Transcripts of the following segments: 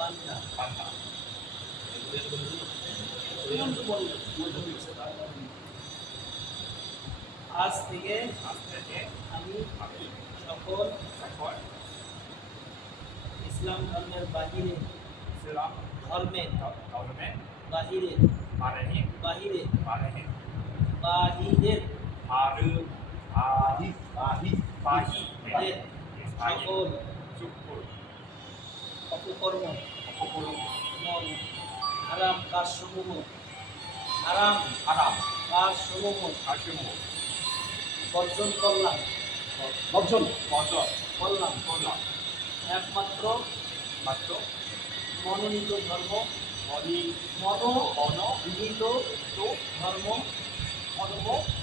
বান্দা বান্দা আজ থেকে আমি সকল ইসলাম ধর্মের বাহিরে ইসলাম ধর্মের ধর্মের বাহিরে বাহিরে বাহিরে বাহিরে বাহিরের বাহিরের সকল সকল অপকর্ম অপকর্ম মন হারাম কাজসমূহ হারাম হারাম কাজসমূহ কাজসমূহ বর্জন করলাম বর্জন করলাম করলাম একমাত্র মাত্র মনোনীত ধর্ম মনোনীত ধর্ম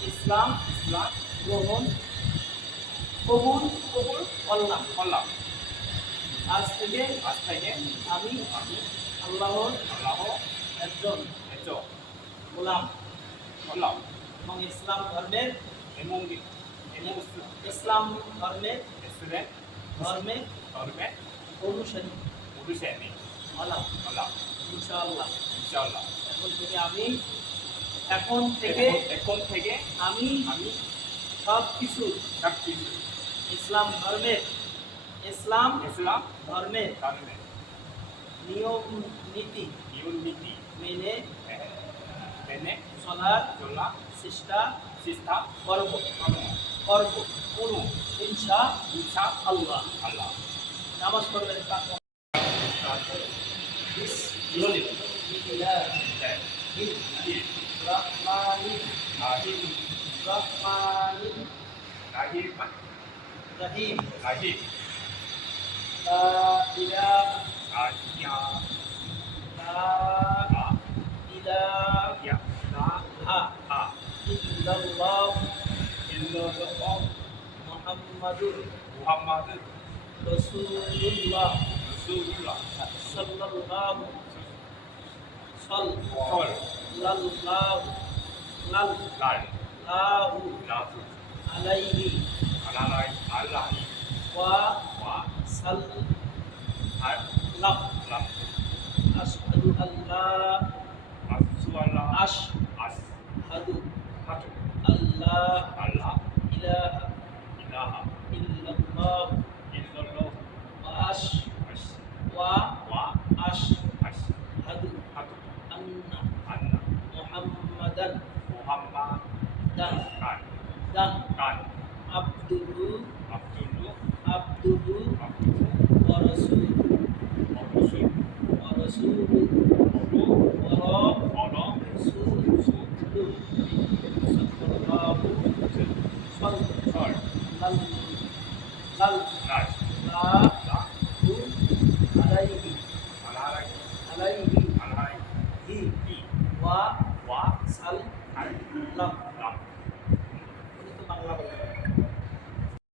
ইসলাম গ্রহণ কবুল করলাম আজ থেকে আমি আল্লাহর একজন গোলাম এবং ইসলাম ধর্মের অনুসারী হলাম ইনশাআল্লাহ এখন থেকে আমি সব কিছু ইসলাম ধর্মের নিয়ম নীতি মেনে চলার চেষ্টা করব ইনশাআল্লাহ নামাজ পড়বেন রহিম লা ইলাহা ইল্লাল্লাহ মুহাম্মাদুর রাসূলুল্লাহ সাল্লাল্লাহু আলাইহি ওয়া সাল্লাম আশহাদু আল্লা আশহাদু আল্লাহ ইলাহা ইল্লাল্লাহ ওয়া আশহাদু আন্না মুহাম্মাদান আবদুহু ওয়া রাসূলুহু আলাইহি ওয়া সাল্লাম